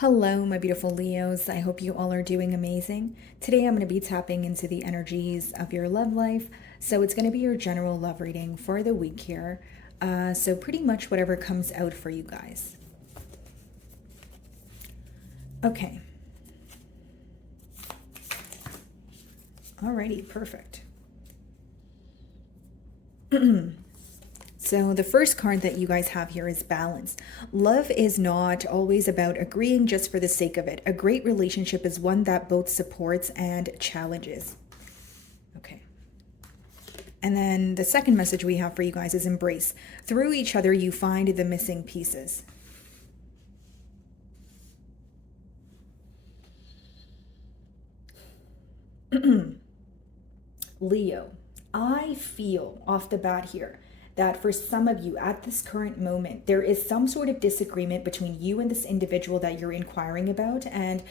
Hello, my beautiful Leos. I hope you all are doing amazing. Today I'm going to be tapping into the energies of your love life. So it's going to be your general love reading for the week here. So pretty much whatever comes out for you guys. Okay. Alrighty, perfect. So the first card that you guys have here is balance. Love is not always about agreeing just for the sake of it. A great relationship is one that both supports and challenges. Okay. And then the second message we have for you guys is embrace. Through each other, you find the missing pieces. Leo, I feel off the bat here that for some of you at this current moment, there is some sort of disagreement between you and this individual that you're inquiring about. And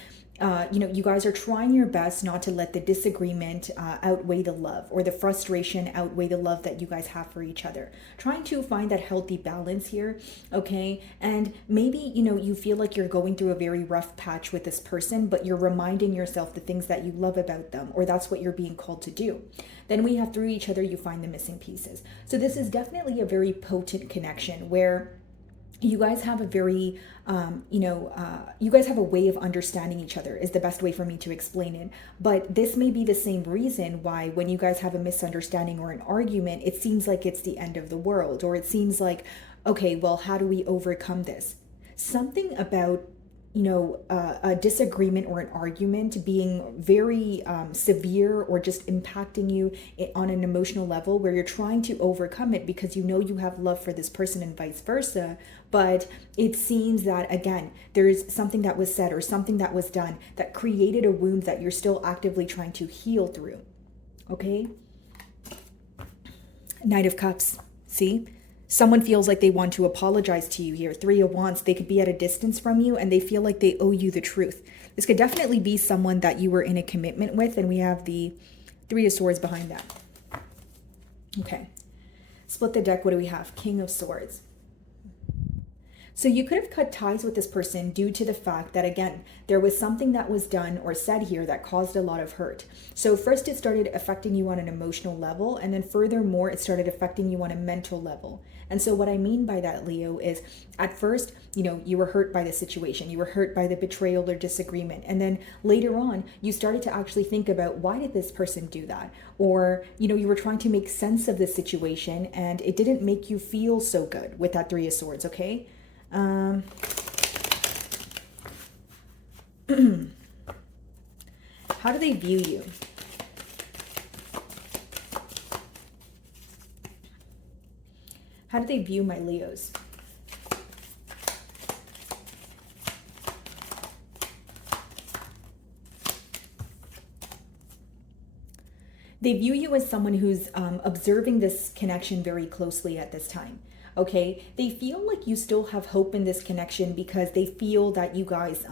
you guys are trying your best not to let the disagreement outweigh the love, or the frustration outweigh the love that you guys have for each other. Trying to find that healthy balance here, okay? And maybe, you feel like you're going through a very rough patch with this person, but you're reminding yourself the things that you love about them, or that's what you're being called to do. Then we have through each other, you find the missing pieces. So this is definitely a very potent connection where you guys have a very you guys have a way of understanding each other, is the best way for me to explain it. But this may be the same reason why when you guys have a misunderstanding or an argument, it seems like it's the end of the world, or it seems like, okay, well, how do we overcome this? Something about a disagreement or an argument being very severe, or just impacting you on an emotional level, where you're trying to overcome it because you have love for this person and vice versa. But it seems that, again, there's something that was said or something that was done that created a wound that you're still actively trying to heal through. Okay? Knight of Cups. See? Someone feels like they want to apologize to you here. Three of Wands, they could be at a distance from you and they feel like they owe you the truth. This could definitely be someone that you were in a commitment with, and we have the Three of Swords behind that. Okay. Split the deck. What do we have? King of Swords. So you could have cut ties with this person due to the fact that, again, there was something that was done or said here that caused a lot of hurt. So first it started affecting you on an emotional level, and then furthermore, it started affecting you on a mental level. And so what I mean by that, Leo, is at first, you were hurt by the situation. You were hurt by the betrayal or disagreement. And then later on, you started to actually think about, why did this person do that? Or, you were trying to make sense of the situation, and it didn't make you feel so good with that Three of Swords, okay? How do they view you? How do they view my Leos? They view you as someone who's observing this connection very closely at this time. Okay, they feel like you still have hope in this connection because they feel that you guys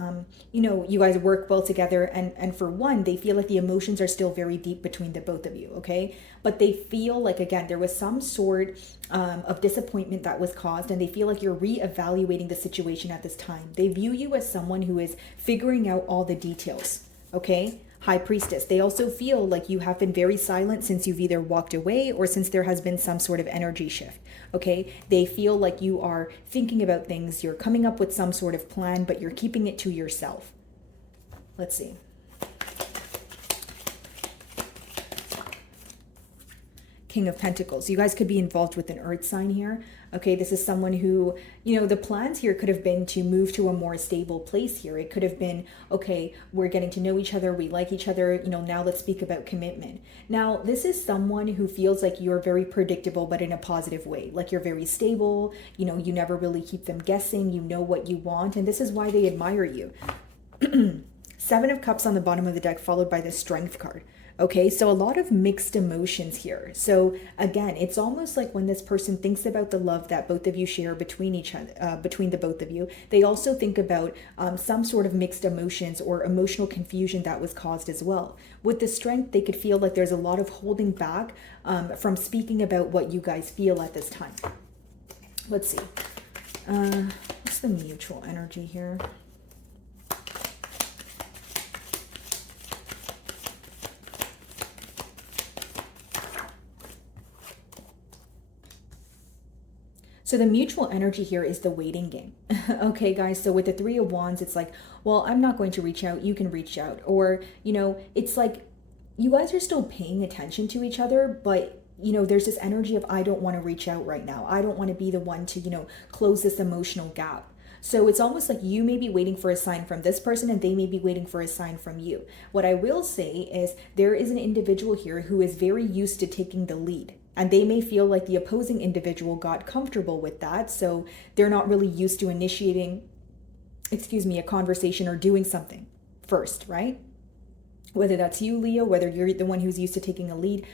you guys work well together, and for one, they feel like the emotions are still very deep between the both of you. Okay, but they feel like, again, there was some sort of disappointment that was caused, and they feel like you're reevaluating the situation at this time. They view you as someone who is figuring out all the details. Okay, High Priestess. They also feel like you have been very silent since you've either walked away or since there has been some sort of energy shift. Okay, they feel like you are thinking about things, you're coming up with some sort of plan, but you're keeping it to yourself. Let's see. King of Pentacles. You guys could be involved with an earth sign here. Okay, this is someone who, the plans here could have been to move to a more stable place here. It could have been, okay, we're getting to know each other, we like each other, now let's speak about commitment. Now, this is someone who feels like you're very predictable, but in a positive way. Like you're very stable, you never really keep them guessing, you know what you want, and this is why they admire you. Seven of Cups on the bottom of the deck, followed by the Strength card. Okay, so a lot of mixed emotions here. So again, it's almost like when this person thinks about the love that both of you share between each other, between the both of you, they also think about some sort of mixed emotions or emotional confusion that was caused as well. With the Strength, they could feel like there's a lot of holding back from speaking about what you guys feel at this time. Let's see. What's the mutual energy here? So the mutual energy here is the waiting game. Okay, guys. So with the Three of Wands, it's like, well, I'm not going to reach out. You can reach out. Or, it's like you guys are still paying attention to each other, but there's this energy of, I don't want to reach out right now. I don't want to be the one to, close this emotional gap. So it's almost like you may be waiting for a sign from this person and they may be waiting for a sign from you. What I will say is there is an individual here who is very used to taking the lead. And they may feel like the opposing individual got comfortable with that. So they're not really used to initiating, a conversation or doing something first, right? Whether that's you, Leo, whether you're the one who's used to taking the lead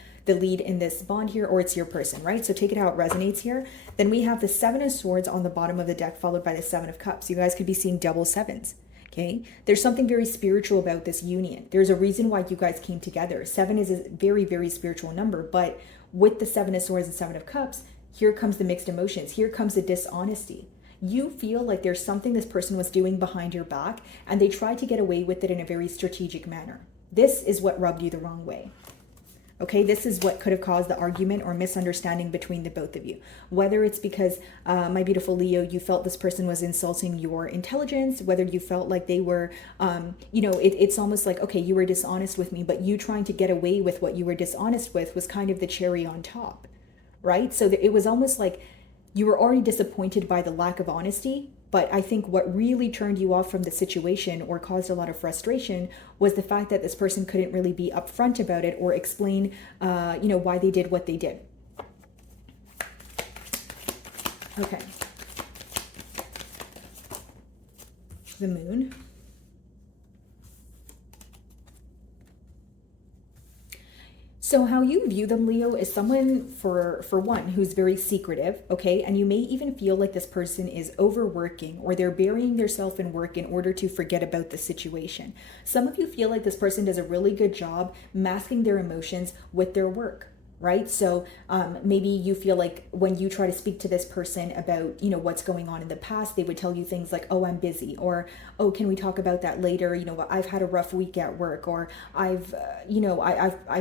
in this bond here, or it's your person, right? So take it how it resonates here. Then we have the Seven of Swords on the bottom of the deck, followed by the Seven of Cups. You guys could be seeing double sevens. Okay, there's something very spiritual about this union. There's a reason why you guys came together. Seven is a very, very spiritual number, but with the Seven of Swords and Seven of Cups, here comes the mixed emotions. Here comes the dishonesty. You feel like there's something this person was doing behind your back, and they tried to get away with it in a very strategic manner. This is what rubbed you the wrong way. Okay, this is what could have caused the argument or misunderstanding between the both of you. Whether it's because, my beautiful Leo, you felt this person was insulting your intelligence, whether you felt like they were, it's almost like, okay, you were dishonest with me, but you trying to get away with what you were dishonest with was kind of the cherry on top, right? So it was almost like you were already disappointed by the lack of honesty. But I think what really turned you off from the situation or caused a lot of frustration was the fact that this person couldn't really be upfront about it or explain, why they did what they did. Okay. The Moon. So how you view them, Leo, is someone, for one, who's very secretive, okay? And you may even feel like this person is overworking or they're burying themselves in work in order to forget about the situation. Some of you feel like this person does a really good job masking their emotions with their work, right? So maybe you feel like when you try to speak to this person about, what's going on in the past, they would tell you things like, oh, I'm busy, or, oh, can we talk about that later? I've had a rough week at work, or I've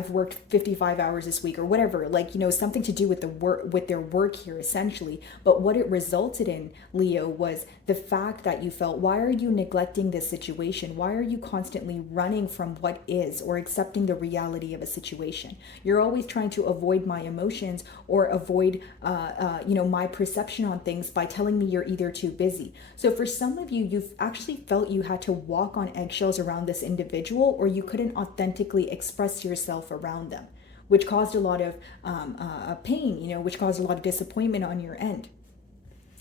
worked 55 hours this week, or whatever, something to do with with their work here, essentially. But what it resulted in, Leo, was the fact that you felt, why are you neglecting this situation? Why are you constantly running from what is or accepting the reality of a situation? You're always trying to avoid my emotions or avoid, my perception on things by telling me you're either too busy. So for some of you, you've actually felt you had to walk on eggshells around this individual, or you couldn't authentically express yourself around them, which caused a lot of pain, which caused a lot of disappointment on your end.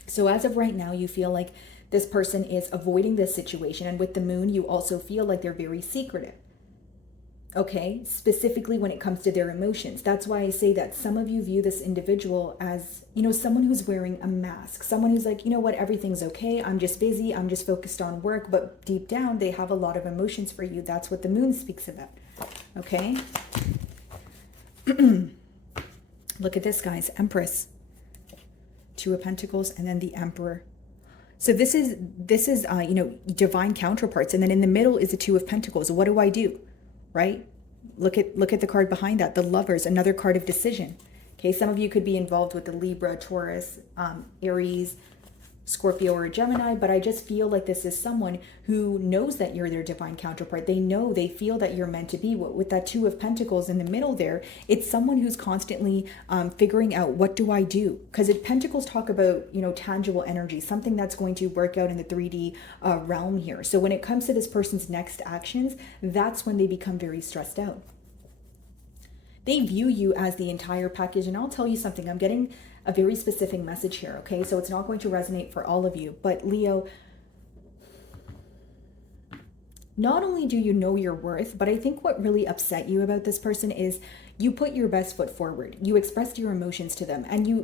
So as of right now, you feel like this person is avoiding this situation. And with the Moon, you also feel like they're very secretive. Okay, specifically when it comes to their emotions. That's why I say that some of you view this individual as, someone who's wearing a mask, someone who's like, everything's okay. I'm just busy. I'm just focused on work. But deep down, they have a lot of emotions for you. That's what the Moon speaks about. Okay. Look at this, guys. Empress, Two of Pentacles, and then the Emperor. So this is divine counterparts. And then in the middle is the Two of Pentacles. What do I do? Right? Look at the card behind that, the Lovers, another card of decision. Okay, some of you could be involved with the Libra, Taurus, Aries, Scorpio, or Gemini, but I just feel like this is someone who knows that you're their divine counterpart. They feel that you're meant to be. With that Two of Pentacles in the middle there, it's someone who's constantly figuring out, what do I do? Because Pentacles talk about, tangible energy, something that's going to work out in the 3D realm here. So when it comes to this person's next actions, that's when they become very stressed out. They view you as the entire package. And I'll tell you something, I'm getting a very specific message here, okay? So it's not going to resonate for all of you. But Leo, not only do you know your worth, but I think what really upset you about this person is you put your best foot forward. You expressed your emotions to them. And you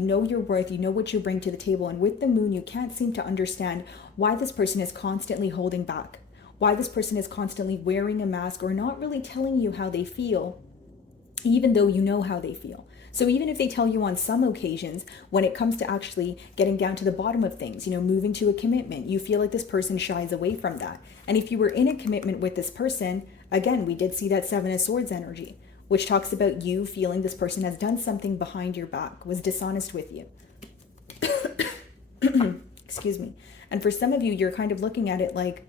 know your worth, you know what you bring to the table. And with the Moon, you can't seem to understand why this person is constantly holding back, why this person is constantly wearing a mask or not really telling you how they feel, even though you know how they feel. So even if they tell you on some occasions, when it comes to actually getting down to the bottom of things, moving to a commitment, you feel like this person shies away from that. And if you were in a commitment with this person, again, we did see that Seven of Swords energy, which talks about you feeling this person has done something behind your back, was dishonest with you. Excuse me. And for some of you, you're kind of looking at it like,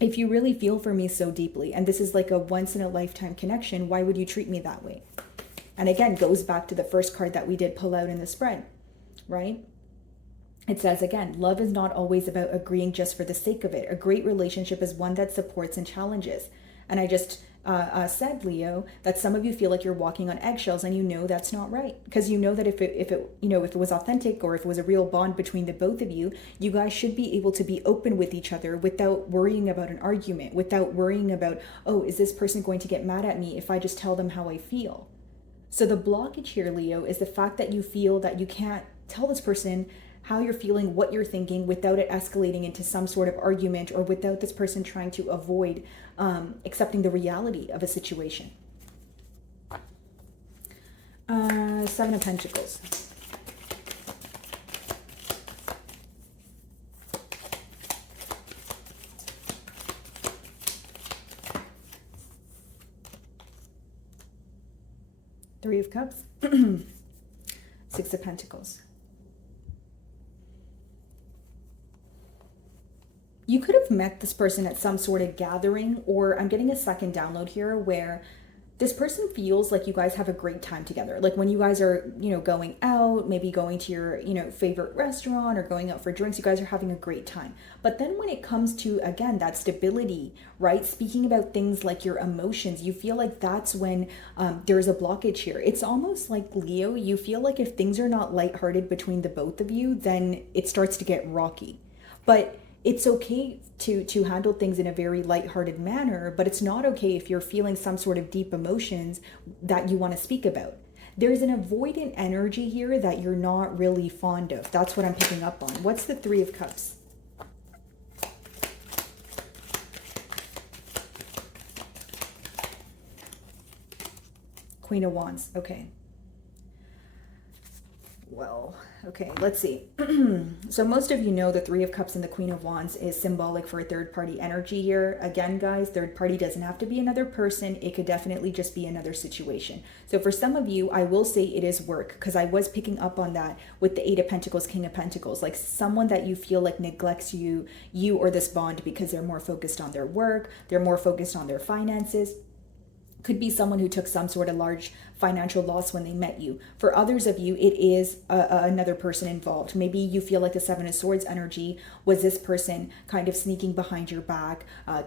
if you really feel for me so deeply, and this is like a once in a lifetime connection, why would you treat me that way? And again, goes back to the first card that we did pull out in the spread, right? It says again, love is not always about agreeing just for the sake of it. A great relationship is one that supports and challenges. And I just said, Leo, that some of you feel like you're walking on eggshells, and you know that's not right, because you know that if it was authentic, or if it was a real bond between the both of you, you guys should be able to be open with each other without worrying about an argument, without worrying about, oh, is this person going to get mad at me if I just tell them how I feel? So the blockage here, Leo, is the fact that you feel that you can't tell this person how you're feeling, what you're thinking, without it escalating into some sort of argument, or without this person trying to avoid accepting the reality of a situation. Seven of Pentacles. Three of Cups. Six of Pentacles. You could have met this person at some sort of gathering, or I'm getting a second download here where this person feels like you guys have a great time together. Like when you guys are, going out, maybe going to your, favorite restaurant or going out for drinks, you guys are having a great time. But then when it comes to, again, that stability, right? Speaking about things like your emotions, you feel like that's when there's a blockage here. It's almost like, Leo, you feel like if things are not lighthearted between the both of you, then it starts to get rocky. But it's okay to handle things in a very lighthearted manner, but it's not okay if you're feeling some sort of deep emotions that you want to speak about. There's an avoidant energy here that you're not really fond of. That's what I'm picking up on. What's the Three of Cups? Queen of Wands. Okay. Well, okay, let's see. So most of you know the Three of Cups and the Queen of Wands is symbolic for a third party energy here. Again, guys, third party doesn't have to be another person. It could definitely just be another situation. So for some of you, I will say it is work, because I was picking up on that with the Eight of Pentacles, King of Pentacles, like someone that you feel like neglects you or this bond because they're more focused on their work, they're more focused on their finances. Could be someone who took some sort of large financial loss when they met you. For others of you, it is another person involved. Maybe you feel like the Seven of Swords energy was this person kind of sneaking behind your back,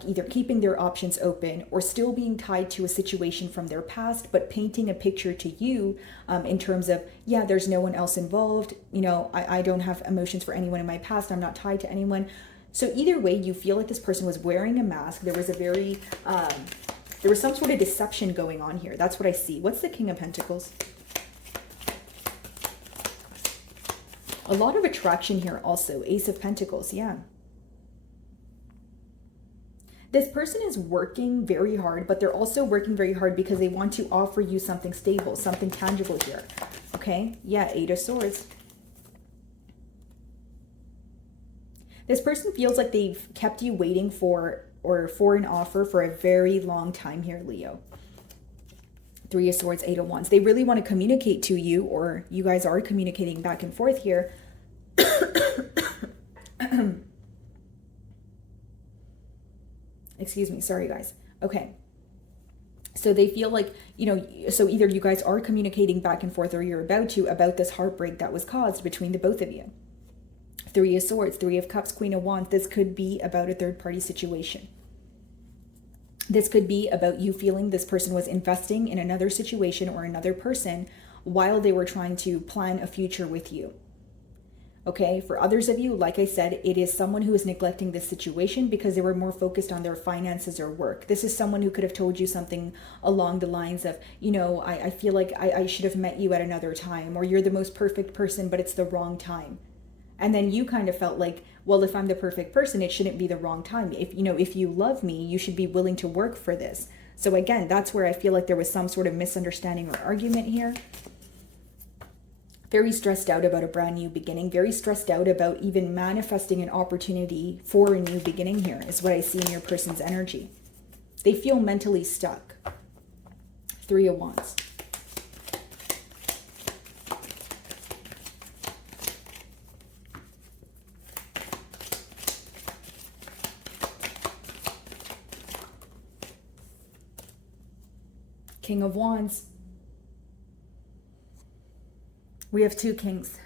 either keeping their options open or still being tied to a situation from their past, but painting a picture to you in terms of, yeah, there's no one else involved. I don't have emotions for anyone in my past. I'm not tied to anyone. So either way, you feel like this person was wearing a mask. There was a very... there was some sort of deception going on here. That's what I see. What's the King of Pentacles? A lot of attraction here also. Ace of Pentacles, yeah. This person is working very hard, but they're also working very hard because they want to offer you something stable, something tangible here. Okay, yeah, Eight of Swords. This person feels like they've kept you waiting for an offer for a very long time here, Leo. Three of Swords, Eight of Wands. They really want to communicate to you, or you guys are communicating back and forth here. Excuse me. Sorry, guys. Okay. So they feel like, so either you guys are communicating back and forth, or you're about this heartbreak that was caused between the both of you. Three of Swords, Three of Cups, Queen of Wands. This could be about a third party situation. This could be about you feeling this person was investing in another situation or another person while they were trying to plan a future with you. Okay, for others of you, like I said, it is someone who is neglecting this situation because they were more focused on their finances or work. This is someone who could have told you something along the lines of, I feel like I should have met you at another time, or you're the most perfect person, but it's the wrong time. And then you kind of felt like, well, if I'm the perfect person, it shouldn't be the wrong time. If you love me, you should be willing to work for this. So again, that's where I feel like there was some sort of misunderstanding or argument here. Very stressed out about a brand new beginning. Very stressed out about even manifesting an opportunity for a new beginning here is what I see in your person's energy. They feel mentally stuck. Three of Wands. King of Wands. We have 2 kings.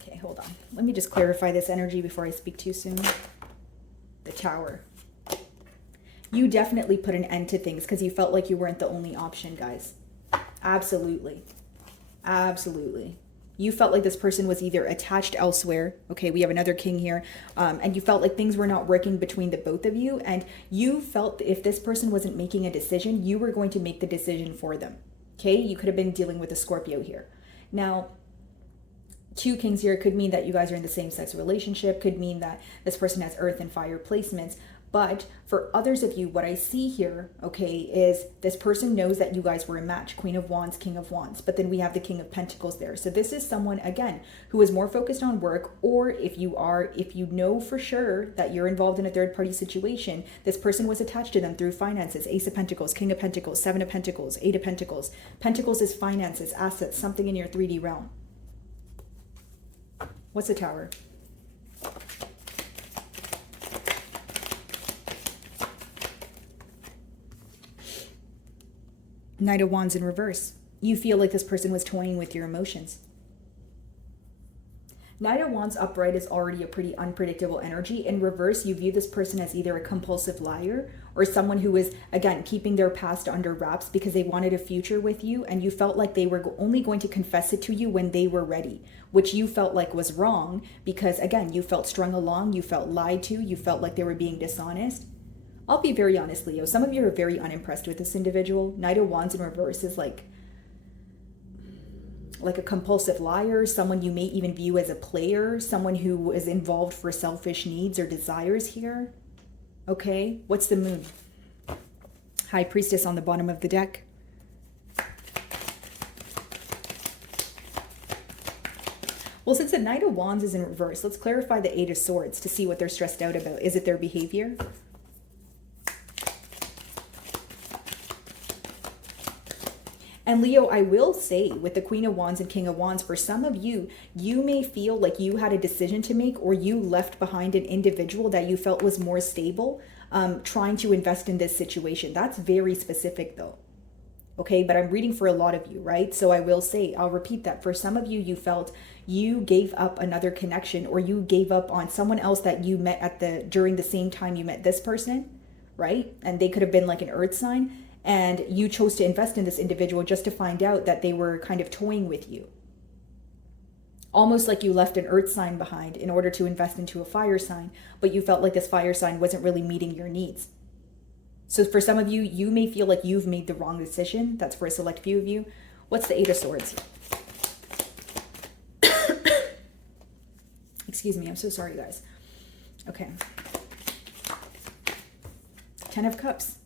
Okay, hold on. Let me just clarify this energy before I speak too soon. The Tower. You definitely put an end to things because you felt like you weren't the only option, guys. Absolutely. Absolutely. You felt like this person was either attached elsewhere. Okay, we have another king here. And you felt like things were not working between the both of you. And you felt if this person wasn't making a decision, you were going to make the decision for them. Okay, you could have been dealing with a Scorpio here. Now, 2 kings here could mean that you guys are in the same sex relationship, could mean that this person has earth and fire placements. But for others of you, what I see here, okay, is this person knows that you guys were a match, Queen of Wands, King of Wands, but then we have the King of Pentacles there. So this is someone, again, who is more focused on work, or if you know for sure that you're involved in a third party situation, this person was attached to them through finances, Ace of Pentacles, King of Pentacles, 7 of Pentacles, 8 of Pentacles. Pentacles is finances, assets, something in your 3D realm. What's the Tower? Knight of Wands in reverse. You feel like this person was toying with your emotions. Knight of Wands upright is already a pretty unpredictable energy. In reverse, you view this person as either a compulsive liar or someone who is, again, keeping their past under wraps because they wanted a future with you, and you felt like they were only going to confess it to you when they were ready, which you felt like was wrong because, again, you felt strung along, you felt lied to, you felt like they were being dishonest. I'll be very honest, Leo. Some of you are very unimpressed with this individual. Knight of Wands in reverse is like a compulsive liar, someone you may even view as a player, someone who is involved for selfish needs or desires here. Okay, what's the Moon? High Priestess on the bottom of the deck. Well, since the Knight of Wands is in reverse, let's clarify the 8 of Swords to see what they're stressed out about. Is it their behavior? And Leo, I will say with the Queen of Wands and King of Wands, for some of you, you may feel like you had a decision to make or you left behind an individual that you felt was more stable, trying to invest in this situation. That's very specific though. Okay, but I'm reading for a lot of you, right? So I will say, I'll repeat that. For some of you, you felt you gave up another connection or you gave up on someone else that you met during the same time you met this person, right? And they could have been like an earth sign. And you chose to invest in this individual just to find out that they were kind of toying with you. Almost like you left an earth sign behind in order to invest into a fire sign, but you felt like this fire sign wasn't really meeting your needs. So for some of you, you may feel like you've made the wrong decision. That's for a select few of you. What's the 8 of Swords? Excuse me, I'm so sorry, guys. Okay. 10 of Cups.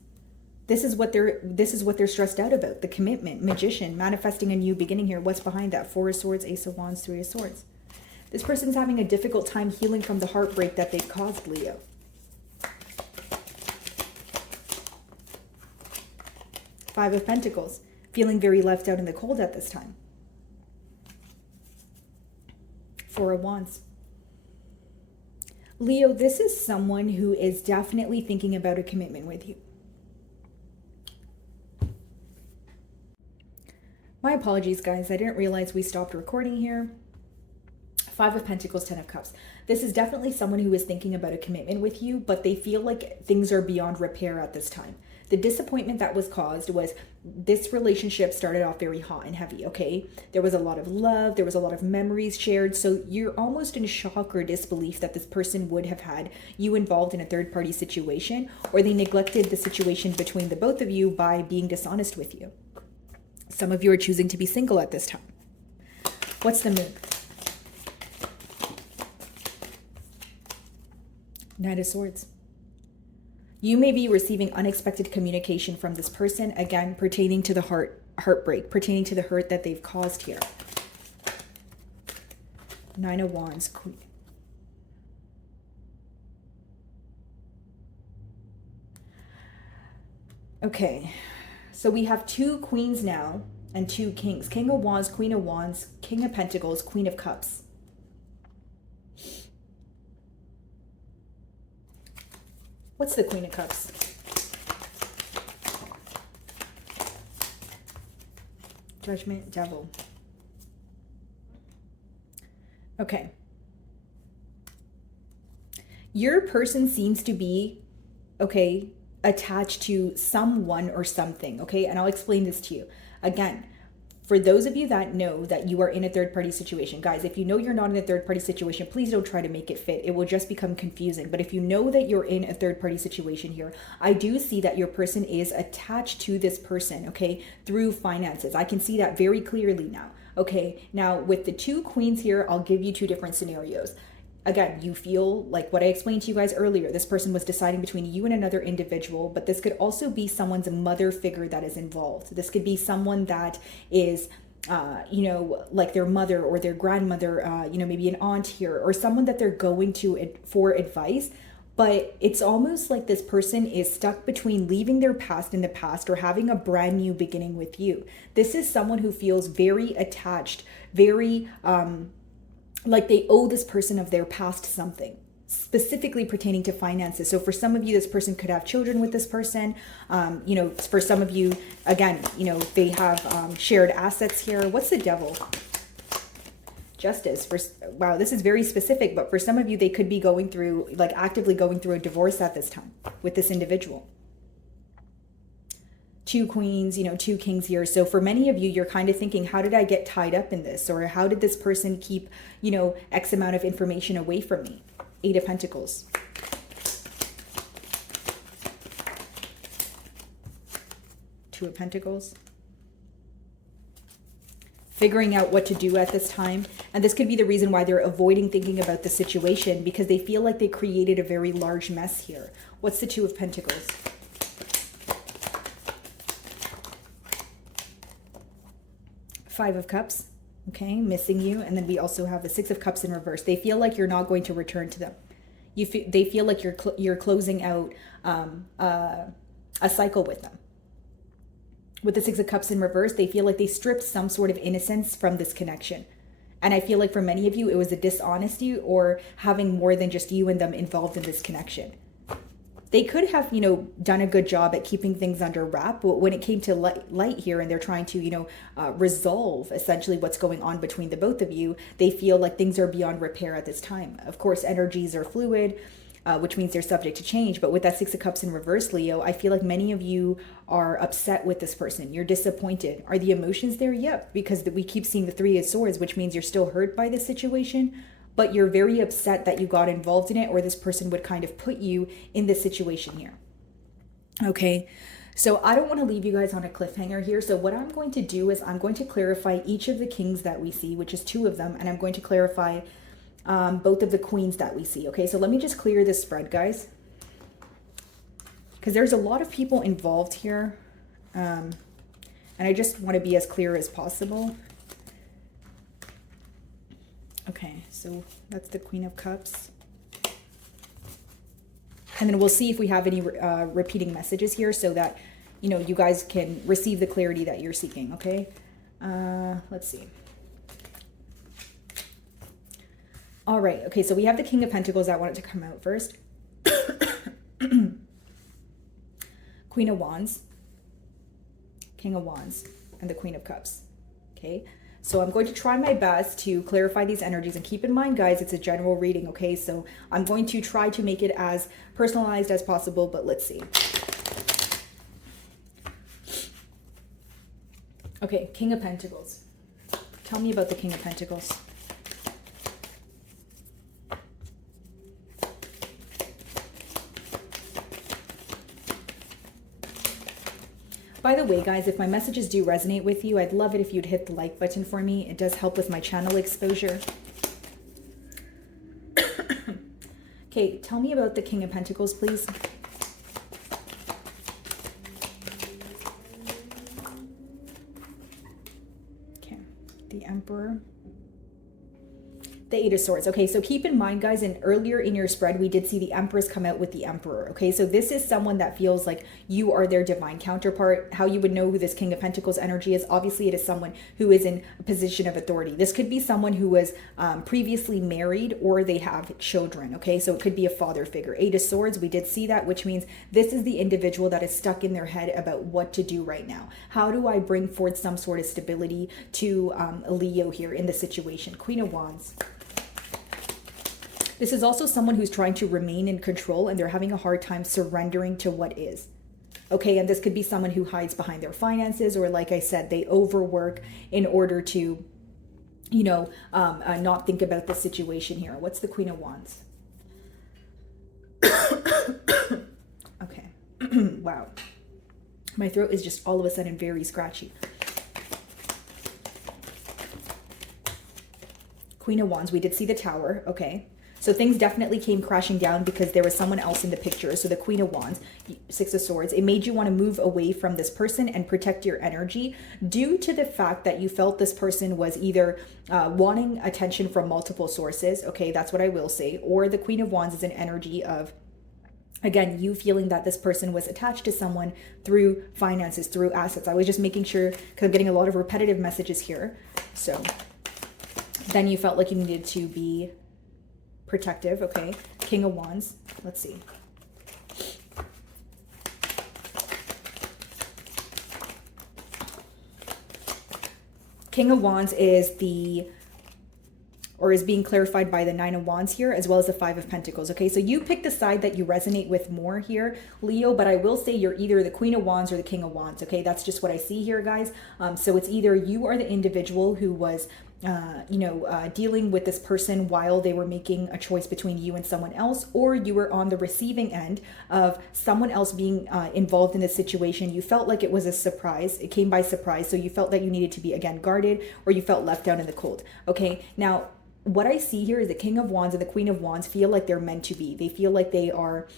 This is what they're stressed out about. The commitment, Magician, manifesting a new beginning here. What's behind that? 4 of Swords, Ace of Wands, 3 of Swords. This person's having a difficult time healing from the heartbreak that they've caused, Leo. 5 of Pentacles, feeling very left out in the cold at this time. 4 of Wands. Leo, this is someone who is definitely thinking about a commitment with you. My apologies, guys. I didn't realize we stopped recording here. 5 of Pentacles, 10 of Cups. This is definitely someone who is thinking about a commitment with you, but they feel like things are beyond repair at this time. The disappointment that was caused was this relationship started off very hot and heavy, okay? There was a lot of love. There was a lot of memories shared. So you're almost in shock or disbelief that this person would have had you involved in a third-party situation, or they neglected the situation between the both of you by being dishonest with you. Some of you are choosing to be single at this time. What's the Moon? Knight of Swords. You may be receiving unexpected communication from this person, again, pertaining to the heartbreak, pertaining to the hurt that they've caused here. 9 of Wands. Okay. So we have 2 queens now and 2 kings. King of Wands, Queen of Wands, King of Pentacles, Queen of Cups. What's the Queen of Cups? Judgment, Devil. Okay. Your person seems to be, okay, attached to someone or something, okay? And I'll explain this to you. Again, for those of you that know that you are in a third party situation, guys, if you know you're not in a third party situation, please don't try to make it fit. It will just become confusing. But if you know that you're in a third party situation here, I do see that your person is attached to this person, okay, through finances. I can see that very clearly now. Okay, now with the two queens here, I'll give you two different scenarios. Again, you feel like what I explained to you guys earlier, this person was deciding between you and another individual, but this could also be someone's mother figure that is involved. This could be someone that is, like their mother or their grandmother, maybe an aunt here, or someone that they're going to for advice. But it's almost like this person is stuck between leaving their past in the past or having a brand new beginning with you. This is someone who feels very attached, very, like they owe this person of their past something, specifically pertaining to finances. So for some of you, this person could have children with this person. For some of you, again, they have shared assets here. What's the Devil? Justice. Wow, this is very specific, but for some of you, they could be going through, like actively going through a divorce at this time with this individual. Two queens, two kings here. So for many of you, you're kind of thinking, how did I get tied up in this? Or how did this person keep, X amount of information away from me? Eight of Pentacles. Two of Pentacles. Figuring out what to do at this time. And this could be the reason why they're avoiding thinking about the situation, because they feel like they created a very large mess here. What's the Two of Pentacles? Five of Cups, okay, missing you. And then we also have the Six of Cups in reverse. They feel like you're not going to return to them. They feel like you're closing out a cycle with them. With the Six of Cups in reverse, they feel like they stripped some sort of innocence from this connection. And I feel like for many of you, it was a dishonesty or having more than just you and them involved in this connection. They could have, done a good job at keeping things under wrap, but when it came to light here and they're trying to, resolve essentially what's going on between the both of you, they feel like things are beyond repair at this time. Of course, energies are fluid, which means they're subject to change. But with that Six of Cups in reverse, Leo, I feel like many of you are upset with this person. You're disappointed. Are the emotions there? Yep, because we keep seeing the Three of Swords, which means you're still hurt by this situation. But you're very upset that you got involved in it, or this person would kind of put you in this situation here. Okay, so I don't want to leave you guys on a cliffhanger here. So what I'm going to do is I'm going to clarify each of the kings that we see, which is two of them, and I'm going to clarify both of the queens that we see. Okay, so let me just clear this spread, guys, because there's a lot of people involved here, and I just want to be as clear as possible. Okay, so that's the Queen of Cups. And then we'll see if we have any repeating messages here so that, you guys can receive the clarity that you're seeking, okay? Let's see. All right, okay, so we have the King of Pentacles. I want it to come out first. Queen of Wands, King of Wands, and the Queen of Cups, okay? So I'm going to try my best to clarify these energies, and keep in mind, guys, it's a general reading, okay? So I'm going to try to make it as personalized as possible, but let's see. Okay, King of Pentacles. Tell me about the King of Pentacles. By the way, guys, if my messages do resonate with you, I'd love it if you'd hit the like button for me. It does help with my channel exposure. Okay, tell me about the King of Pentacles, please. Okay, the Emperor. The Eight of Swords. Okay, so keep in mind, guys, and earlier in your spread, we did see the Empress come out with the Emperor. Okay, so this is someone that feels like you are their divine counterpart. How you would know who this King of Pentacles energy is, obviously it is someone who is in a position of authority. This could be someone who was previously married or they have children. Okay, so it could be a father figure. Eight of Swords, we did see that, which means this is the individual that is stuck in their head about what to do right now. How do I bring forth some sort of stability to Leo here in the situation? Queen of Wands. This is also someone who's trying to remain in control and they're having a hard time surrendering to what is. Okay, and this could be someone who hides behind their finances, or like I said, they overwork in order to, you know, not think about the situation here. What's the Queen of Wands? Okay. Wow. My throat is just all of a sudden very scratchy. Queen of Wands, we did see the Tower, okay. So things definitely came crashing down because there was someone else in the picture. So the Queen of Wands, Six of Swords, it made you want to move away from this person and protect your energy due to the fact that you felt this person was either wanting attention from multiple sources. Okay, that's what I will say. Or the Queen of Wands is an energy of, again, you feeling that this person was attached to someone through finances, through assets. I was just making sure, because I'm getting a lot of repetitive messages here. So then you felt like you needed to be protective. Okay, King of Wands, let's see. King of Wands is being clarified by the Nine of Wands here, as well as the Five of Pentacles. Okay, so you pick the side that you resonate with more here, Leo, but I will say you're either the Queen of Wands or the King of Wands. Okay, that's just what I see here, guys. So it's either you are the individual who was dealing with this person while they were making a choice between you and someone else, or you were on the receiving end of someone else being involved in this situation. You felt like it was a surprise. It came by surprise. So you felt that you needed to be, again, guarded, or you felt left out in the cold. Okay, now what I see here is the King of Wands and the Queen of Wands feel like they're meant to be. They feel like they are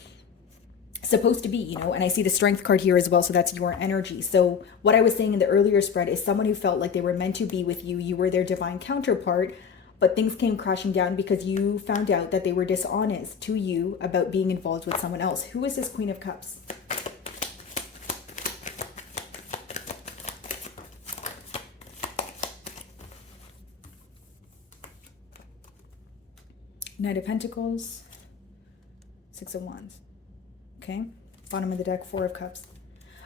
supposed to be, you know, and I see the Strength card here as well, so that's your energy. So what I was saying in the earlier spread is someone who felt like they were meant to be with you. You were their divine counterpart, but things came crashing down because you found out that they were dishonest to you about being involved with someone else. Who is this Queen of Cups? Knight of Pentacles, Six of Wands. Okay, bottom of the deck, Four of Cups.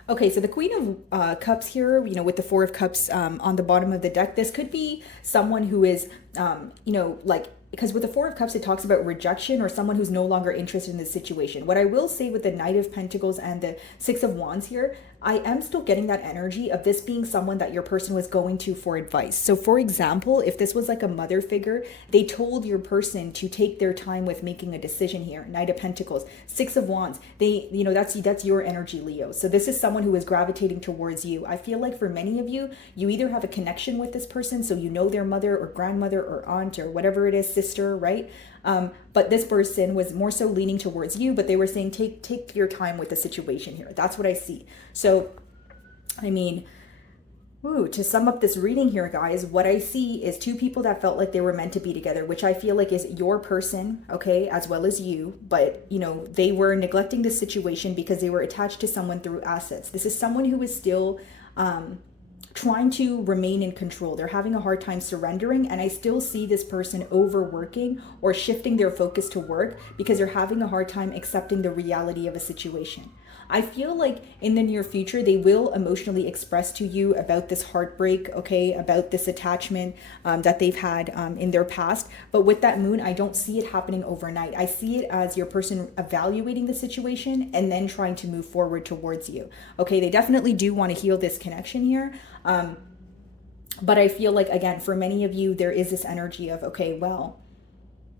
Okay, so the Queen of Cups here, you know, with the Four of Cups on the bottom of the deck, this could be someone who is, because with the Four of Cups, it talks about rejection or someone who's no longer interested in the situation. What I will say with the Knight of Pentacles and the Six of Wands here, I am still getting that energy of this being someone that your person was going to for advice. So for example, if this was like a mother figure, they told your person to take their time with making a decision here. Knight of Pentacles, Six of Wands, they, you know, that's your energy, Leo. So this is someone who is gravitating towards you. I feel like for many of you, you either have a connection with this person, so you know their mother or grandmother or aunt or whatever it is, sister, right? But this person was more so leaning towards you, but they were saying, take your time with the situation here. That's what I see. So, I mean, to sum up this reading here, guys, what I see is two people that felt like they were meant to be together, which I feel like is your person, okay, as well as you. But, you know, they were neglecting the situation because they were attached to someone through assets. This is someone who is still trying to remain in control. They're having a hard time surrendering, and I still see this person overworking or shifting their focus to work because they're having a hard time accepting the reality of a situation. I feel like in the near future, they will emotionally express to you about this heartbreak, okay, about this attachment that they've had in their past. But with that moon, I don't see it happening overnight. I see it as your person evaluating the situation and then trying to move forward towards you. Okay, they definitely do want to heal this connection here. But I feel like, again, for many of you, there is this energy of, okay, well,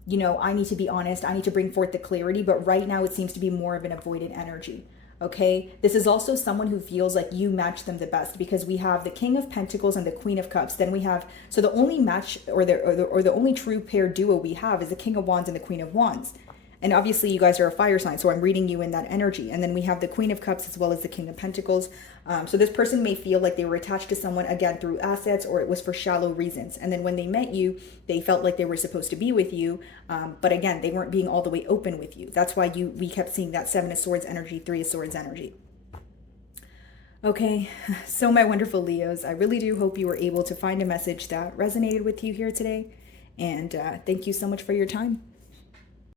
you know, I need to be honest. I need to bring forth the clarity. But right now, it seems to be more of an avoided energy. Okay, this is also someone who feels like you match them the best because we have the King of Pentacles and the Queen of Cups. Then we have, so the only match or the only true pair duo we have is the King of Wands and the Queen of Wands. And obviously you guys are a fire sign, so I'm reading you in that energy. And then we have the Queen of Cups as well as the King of Pentacles. So this person may feel like they were attached to someone, again, through assets, or it was for shallow reasons. And then when they met you, they felt like they were supposed to be with you. But again, they weren't being all the way open with you. That's why we kept seeing that Seven of Swords energy, Three of Swords energy. Okay, so my wonderful Leos, I really do hope you were able to find a message that resonated with you here today. And thank you so much for your time.